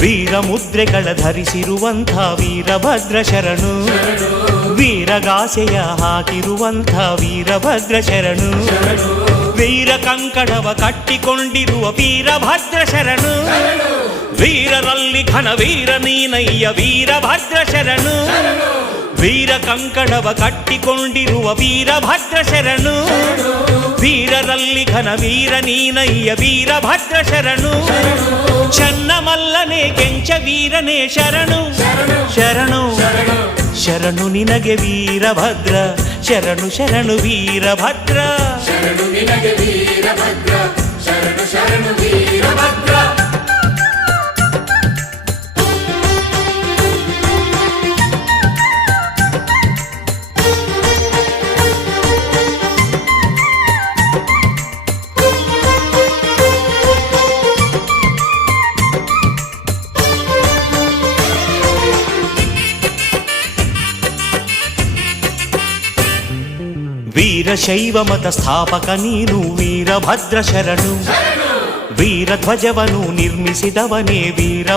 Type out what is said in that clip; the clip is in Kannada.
ವೀರ ಮುದ್ರೆಗಳ ಧರಿಸಿರುವಂಥ ವೀರಭದ್ರ ಶರಣು, ವೀರಗಾಸೆಯ ಹಾಕಿರುವಂಥ ವೀರಭದ್ರ ಶರಣು, ವೀರ ಕಂಕಣವ ಕಟ್ಟಿಕೊಂಡಿರುವ ವೀರಭದ್ರ ಶರಣು, ವೀರರಲ್ಲಿ ಘನ ವೀರ ನೀನಯ್ಯ ವೀರಭದ್ರ ಶರಣು, ವೀರ ಕಂಕಣವ ಕಟ್ಟಿಕೊಂಡಿರುವ ವೀರಭದ್ರ ಶರಣು, ವೀರರಲ್ಲಿ ಘನ ವೀರ ನೀನಯ್ಯ ವೀರಭದ್ರ ಶರಣು, ಚನ್ನಮಲ್ಲನೆ ಕೆಂಚ ವೀರನೇ ಶರಣು ಶರಣು ಶರಣು ನಿನಗೆ ವೀರಭದ್ರ, ಶರಣು ಶರಣು ವೀರಭದ್ರ, ಶರಣು ನಿನಗೆ ವೀರಭದ್ರ, ಶರಣು ಶರಣು ವೀರಭದ್ರ. ವೀರಶೈವ ಮತ ಸ್ಥಾಪಕ ನೀನು ವೀರಭದ್ರ ಶರಣು, ವೀರಧ್ವಜವನ್ನು ನಿರ್ಮಿಸಿದವನೇ ವೀರ